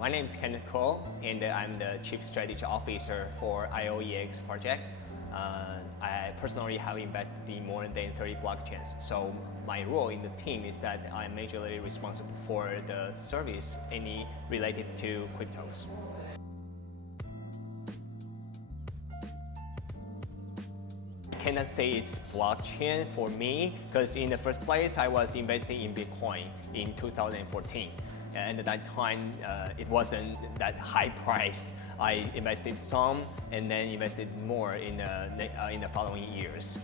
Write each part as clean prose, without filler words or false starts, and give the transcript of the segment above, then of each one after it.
My name is Kenneth Kuo, and I'm the Chief Strategy Officer for ioeX project. I personally have invested in more than 30 blockchains. So my role in the team is that I'm majorly responsible for the service any related to cryptos. I cannot say it's blockchain for me because in the first place I was investing in Bitcoin in 2014. And at that time, it wasn't that high priced. I invested some and then invested more in the following years.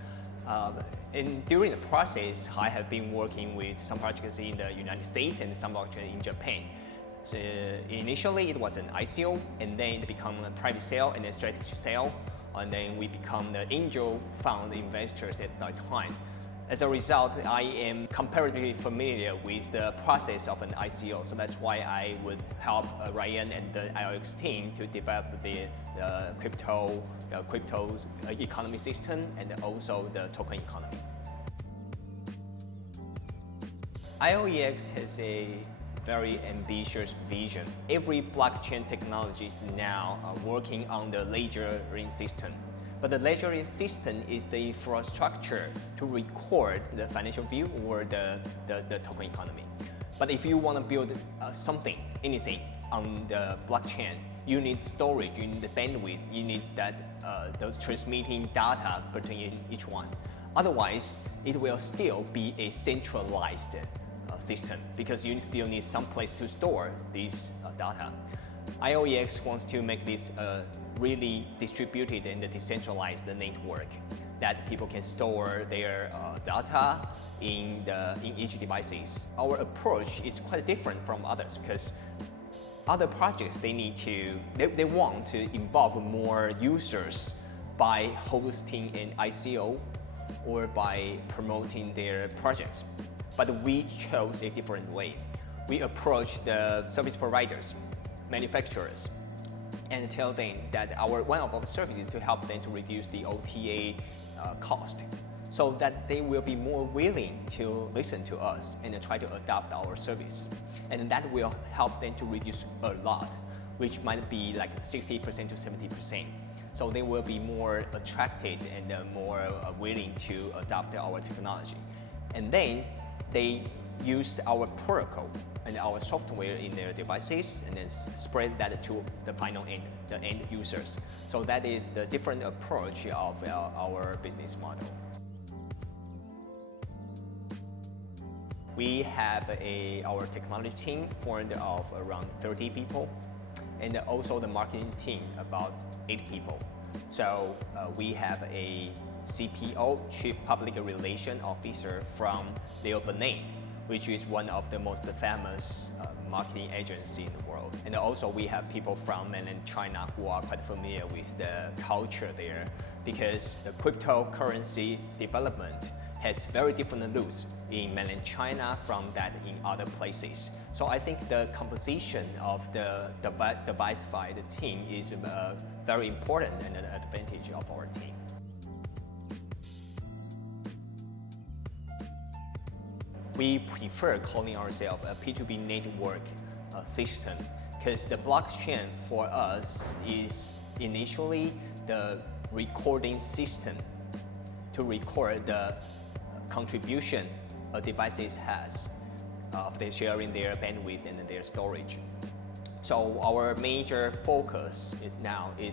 And during the process, I have been working with some projects in the United States and some projects in Japan. So initially, it was an ICO, and then it became a private sale and a strategic sale, and then we become the angel fund investors at that time. As a result, I am comparatively familiar with the process of an ICO, so that's why I would help Ryan and the ioeX team to develop the crypto economy system and also the token economy. ioeX has a very ambitious vision. Every blockchain technology is now working on the ledgering system. But the ledgering system is the infrastructure to record the financial view or the token economy. But if you want to build something, anything on the blockchain, you need storage, you need the bandwidth, you need those transmitting data between each one. Otherwise, it will still be a centralized system because you still need some place to store this data. ioeX wants to make this really distributed and decentralized network that people can store their data in each devices. Our approach is quite different from others because other projects they want to involve more users by hosting an ICO or by promoting their projects. But we chose a different way. We approach the service providers, manufacturers, and tell them that one of our services is to help them to reduce the OTA cost, so that they will be more willing to listen to us and try to adopt our service. And that will help them to reduce a lot, which might be like 60% to 70%. So they will be more attracted and more willing to adopt our technology. And then they use our protocol and our software in their devices and then spread that to the final end, the end users. So that is the different approach of our business model. We have our technology team formed of around 30 people, and also the marketing team about 8 people. So we have a CPO, Chief Public Relations Officer from Leopold, which is one of the most famous marketing agencies in the world. And also we have people from mainland China who are quite familiar with the culture there, because the cryptocurrency development has very different roots in mainland China from that in other places. So I think the composition of the diversified team is very important and an advantage of our team. We prefer calling ourselves a P2P network system because the blockchain for us is initially the recording system to record the contribution a devices has of their sharing their bandwidth and their storage. So our major focus is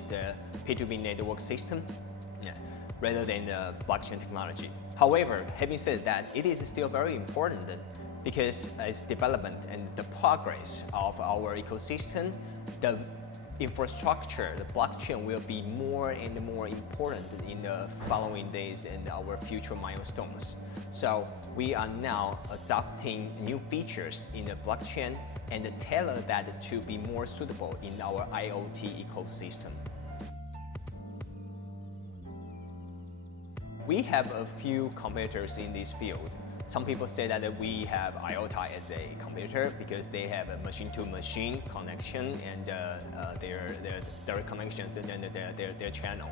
the P2P network system rather than the blockchain technology. However, having said that, it is still very important because as development and the progress of our ecosystem, the infrastructure, the blockchain will be more and more important in the following days and our future milestones. So we are now adopting new features in the blockchain and tailor that to be more suitable in our IoT ecosystem. We have a few competitors in this field. Some people say that we have IOTA as a competitor because they have a machine-to-machine connection and their direct connections to their channel.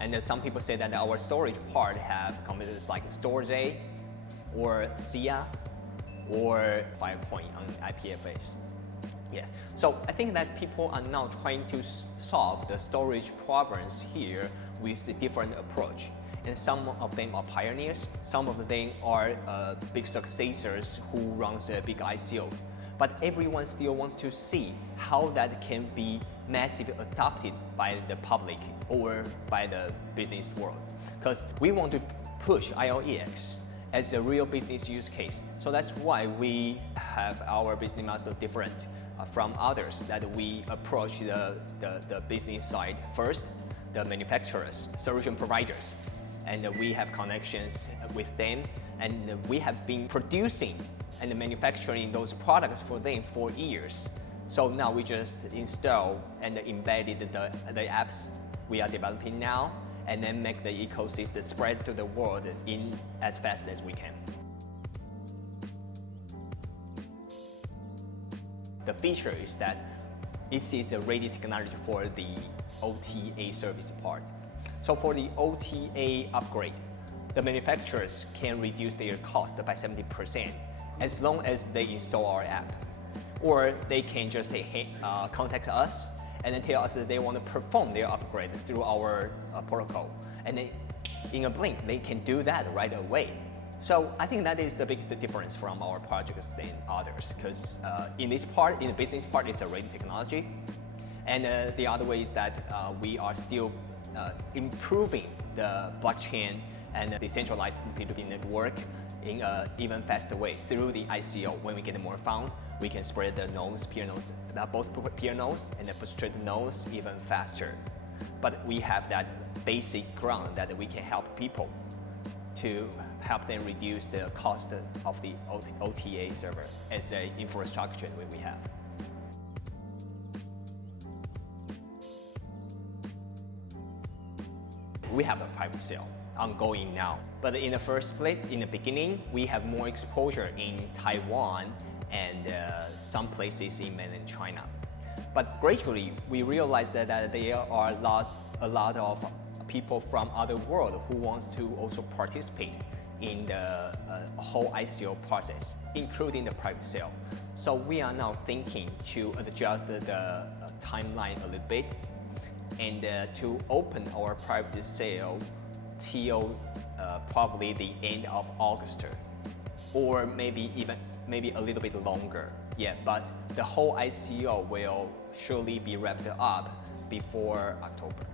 And some people say that our storage part have competitors like Storj or SIA or Filecoin on IPFS. Yeah, so I think that people are now trying to solve the storage problems here with a different approach. And some of them are pioneers, some of them are big successors who runs a big ICO. But everyone still wants to see how that can be massively adopted by the public or by the business world. Because we want to push ioeX as a real business use case. So that's why we have our business model different from others, that we approach the business side first, the manufacturers, solution providers, and we have connections with them, and we have been producing and manufacturing those products for them for years. So now we just install and embedded the apps we are developing now, and then make the ecosystem spread to the world in as fast as we can. The feature is that it is a ready technology for the OTA service part. So for the OTA upgrade, the manufacturers can reduce their cost by 70% as long as they install our app. Or they can just contact us and then tell us that they want to perform their upgrade through our protocol. And then in a blink, they can do that right away. So I think that is the biggest difference from our projects than others, because in this part, in the business part, it's a ready technology. And the other way is that we are still improving the blockchain and the decentralized P2P network in an even faster way through the ICO. When we get more fund, we can spread the nodes, peer nodes, both peer nodes and the bootstrap nodes even faster. But we have that basic ground that we can help people to help them reduce the cost of the OTA server as an infrastructure that we have. We have a private sale ongoing now. But in the first place, in the beginning, we have more exposure in Taiwan and some places in mainland China. But gradually, we realized that there are a lot of people from other world who wants to also participate in the whole ICO process, including the private sale. So we are now thinking to adjust the timeline a little bit and to open our private sale till probably the end of August, or maybe a little bit longer. Yeah, but the whole ICO will surely be wrapped up before October.